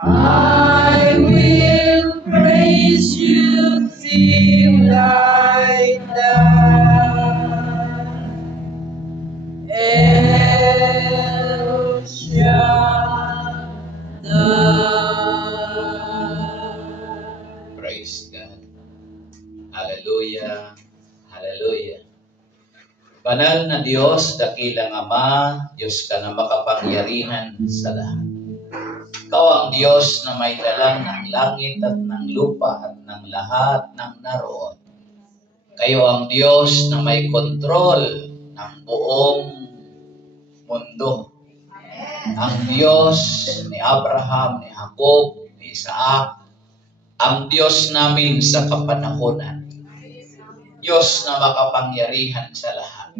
I will praise you till I die. El Shaddai. Praise God. Hallelujah. Hallelujah. Banal na Diyos, dakilang Ama, Diyos ka na makapangyarihan sa lahat. Ikaw ang Diyos na may dala ng langit at ng lupa at ng lahat ng naroon. Kayo ang Diyos na may kontrol ng buong mundo. Ang Diyos ni Abraham, ni Jacob, ni Isaac, ang Diyos namin sa kapanahunan. Diyos na makapangyarihan sa lahat.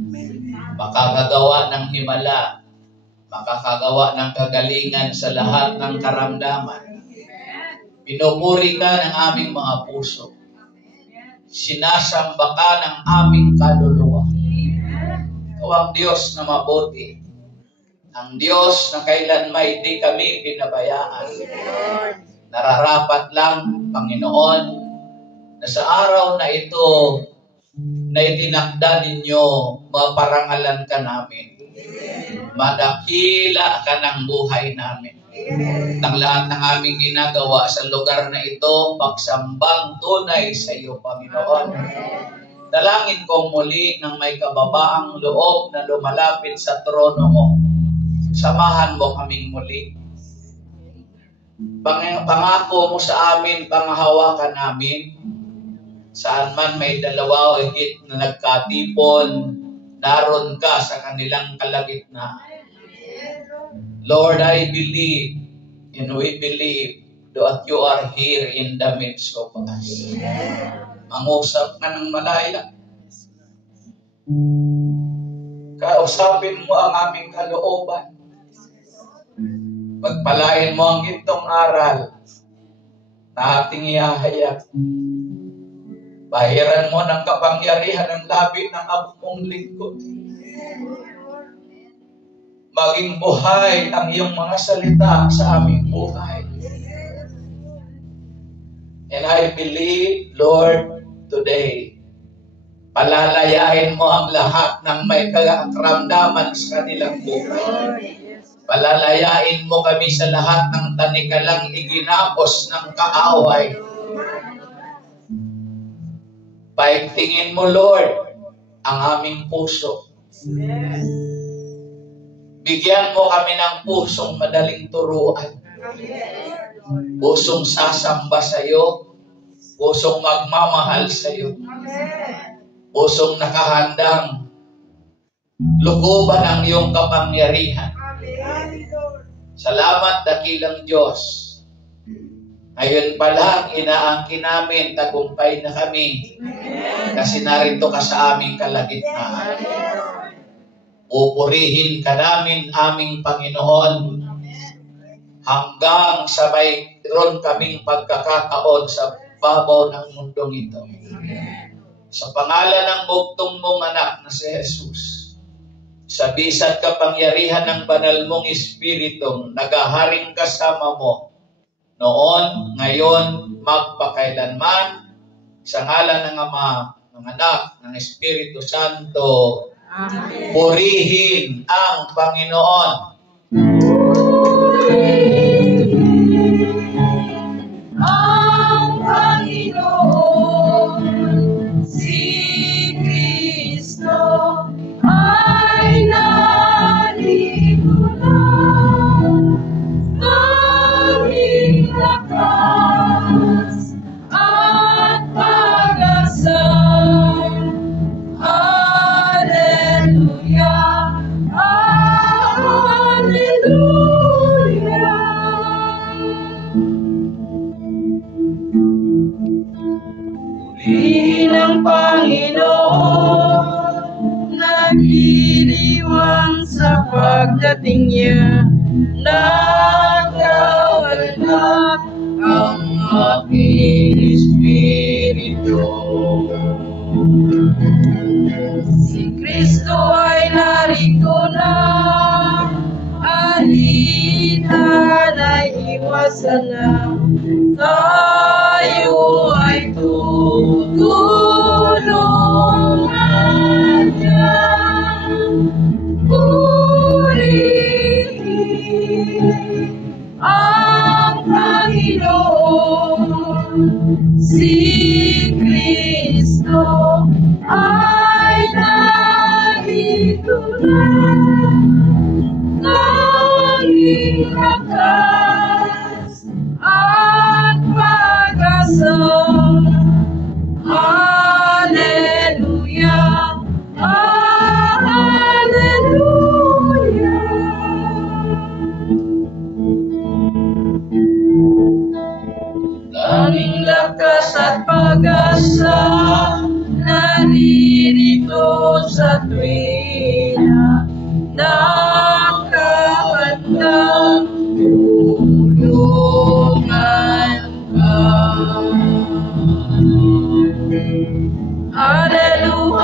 Makakagawa ng himala, makakagawa ng kagalingan sa lahat ng karamdaman. Pinupuri ka ng aming mga puso. Sinasamba ka ng aming kaluluwa. Ikaw ang Diyos na mabuti. Ang Diyos na kailanman di kami pinabayaan. Nararapat lang, Panginoon, na sa araw na ito, na itinakda ninyo, maparangalan ka namin. Madakila ka ng buhay namin. Ng lahat ng aming ginagawa sa lugar na ito, pagsambang tunay sa iyo, Panginoon. Dalangin kong muli ng may kababaang loob na lumalapit sa trono mo. Samahan mo kaming muli. Pangako mo sa amin, panghahawakan namin. Saan man may dalawa o higit na nagkatipon, naroon ka sa kanilang kalagitnaan. Lord, I believe and we believe that you are here in the midst of us. Mangusap ka ng malaya. Kausapin mo ang aming kalooban. Pagpalain mo ang gintong aral na ating ihahayag. Bahiran mo ng kapangyarihan ng labi ng abong lingkod. Maging buhay ang iyong mga salita sa aming buhay. And I believe, Lord, today, palalayain mo ang lahat ng may karamdaman sa kanilang buhay. Palalayain mo kami sa lahat ng tanikalang iginapos ng kaaway. Paigtingin mo, Lord, ang aming puso. Bigyan mo kami ng pusong madaling turuan. Pusong sasamba sa iyo. Pusong magmamahal sa iyo. Pusong nakahandang lukuban ang iyong kapangyarihan. Salamat, dakilang Diyos. Ngayon pa lang, inaangkin namin, tagumpay na kami. Kasi narito ka sa aming kalagitnaan. Pupurihin ka namin, aming Panginoon, hanggang sa mayroon kaming pagkakataon sa babaw ng mundong ito. Sa pangalan ng bugtong mong anak na si Jesus, sa bisat kapangyarihan ng banal mong Espiritong, nagaharing kasama mo, noon, ngayon, magpakailanman, sa ngalan ng Ama, ng Anak, ng Espiritu Santo. Amen. Purihin ang Panginoon. Ang Panginoon, si Kristo, ay narito na. Aming lakas at pag-asal. Hallelujah, Hallelujah. Purihin ang Panginoon, nagdiriwang sa pagdating niya. Nagkawalhati ang aking espiritu. Si Kristo ay narito na, alita na iwas sana tayo ay tutulungan niya. Purihin ang Panginoon, si Kristo ay narito na, naging lakas at pag-asa. Hallelujah, hallelujah. Aming lakas at pag-asa, naririto sa tuwina, nakahandang tulungan ka. Hallelujah,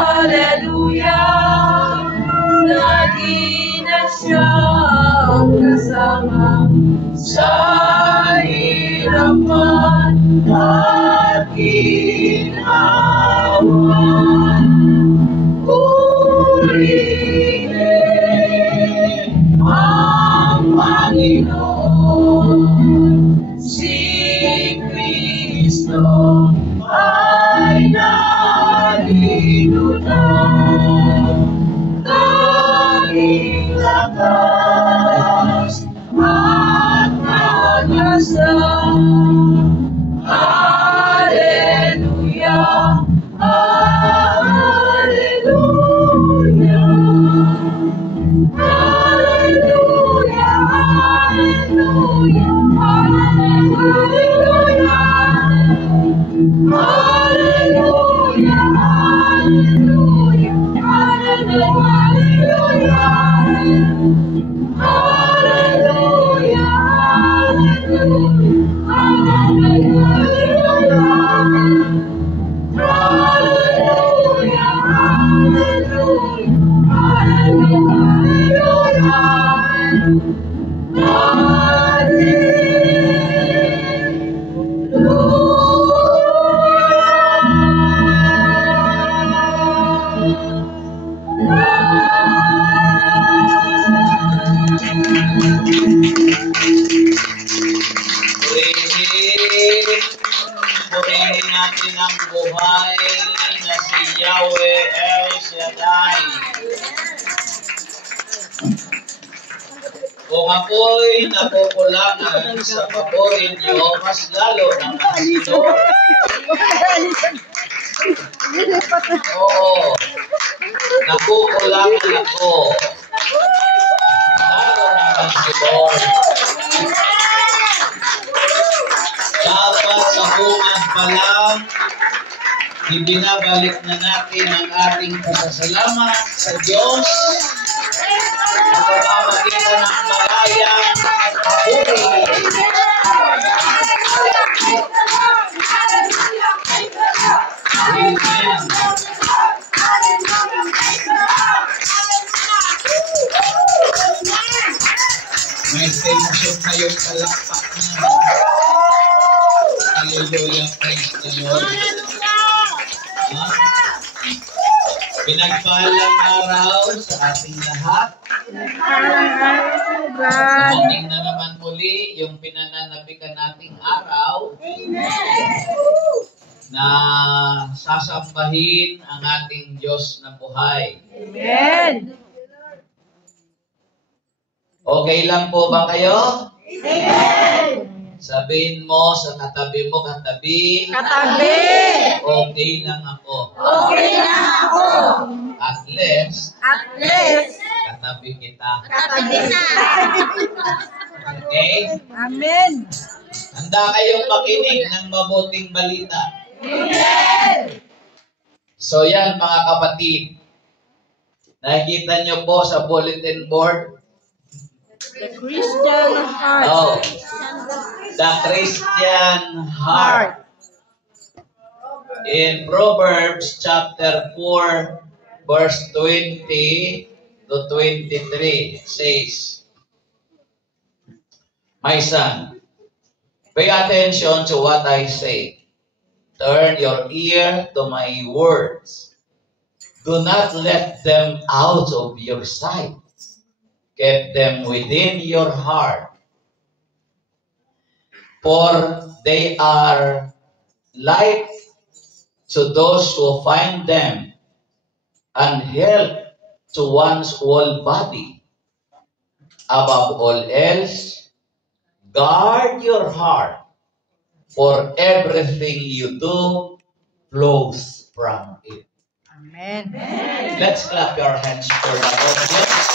lagi na siyang kasama sa hirapan at ginawan. Purihin ang Panginoon, si Kristo ay narito na, naging lakas at pag-asa. Hallelujah, hallelujah. Hallelujah, hallelujah, hallelujah. Hallelujah, hallelujah, hallelujah. Hallelujah, Purihin natin ang buhay na si Yahweh El Shaddai. Kung ako'y nakukulangan sa paborin niyo, mas lalo naman sino. Oo, nakukulangan ako. Lalo naman sino. Dapat sa bungad pa lang, ibinabalik na natin ang ating pasasalamat sa Diyos sa pamamagitan ng malayang puri. Amen. May station kayong palakpak na. Hallelujah, praise the Lord. Pinagpalang araw sa ating lahat. Dumating na naman muli yung pinananabikan nating araw na sasambahin ang ating Diyos na buhay. Amen. Okay lang po ba kayo? Amen. Sabihin mo sa katabi mo, katabi. Katabi. Okay lang ako. Okay lang ako. At least, katabi kita. Katabi na. Okay? Amen. Handa kayong makinig ng mabuting balita. Amen. So yan mga kapatid. Nakikita nyo po sa bulletin board. The Christian heart. Oh, the Christian heart. In Proverbs chapter 4, verse 20 to 23 says, My son, Pay attention to what I say. Turn your ear to my words. Do not let them out of your sight. Keep them within your heart. For they are light to those who find them, and health to one's whole body. Above all else, guard your heart, for everything you do flows from it. Amen. Let's clap your hands for the audience.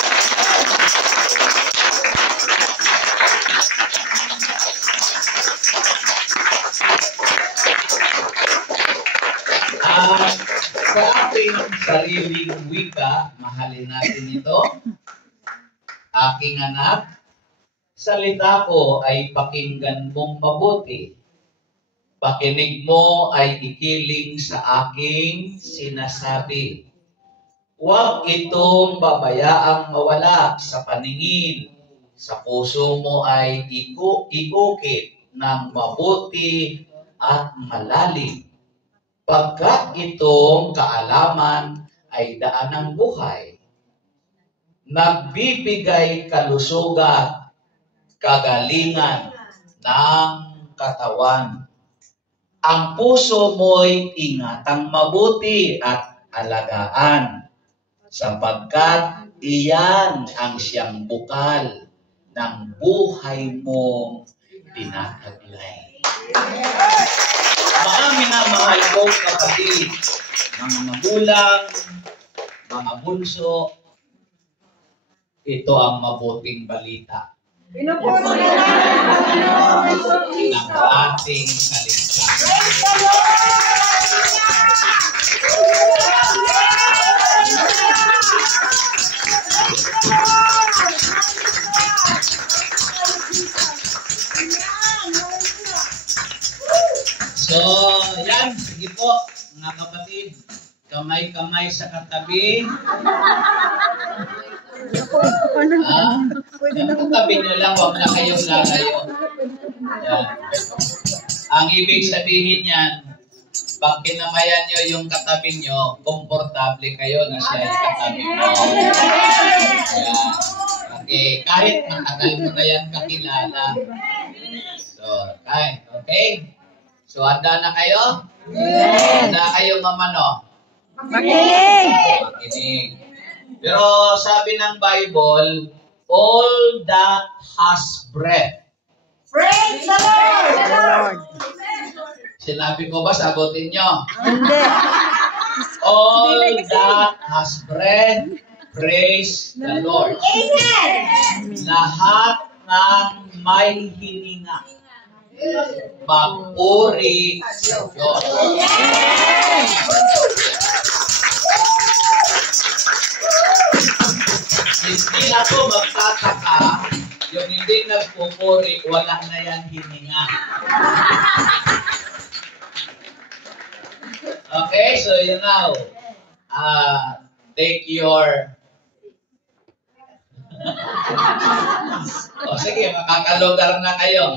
Sa ating sariling wika, mahalin natin ito. Aking anak, salita ko ay pakinggan mong mabuti. Pakinig mo ay ikiling sa aking sinasabi. Huwag itong babayaang mawala sa paningin. Sa puso mo ay ikukit ng mabuti at malalim. Pagkat itong kaalaman ay daan ng buhay. Nagbibigay kalusugan, kagalingan ng katawan. Ang puso mo'y ingatang mabuti at alagaan, sapagkat iyan ang siyang bukal ng buhay mong tinataglay. Mga minamahal kong kapatid, mga magulang, mga bunso, ito ang mabuting balita Pinupuri natin ang Panginoon ng Kristo. ating kaligtasan. Praise the So, yan. Sige po, mga kapatid. Kamay-kamay sa katabi. Katabi nyo lang, huwag na kayong lalayo. Yan. Ang ibig sabihin yan, pag kinamayan nyo yung katabi nyo, komportable kayo na siya yung katabi mo. Yan. Okay, kahit matagal mo na yan kakilala. So, okay? So, handa na kayo? Handa kayo mamano? Makinig. Pero sabi ng Bible, all that has breath. Praise the Lord. Sinabi ko ba, sagutin nyo? Hindi. All that has breath, praise the Lord. Amen. Lahat ng may hininga, magpuri sa Diyos. Hindi na po magtataka, yung hindi nagpupuri, wala na yan hininga. Okay, so you know, take your... O sige, makakalugar na kayo.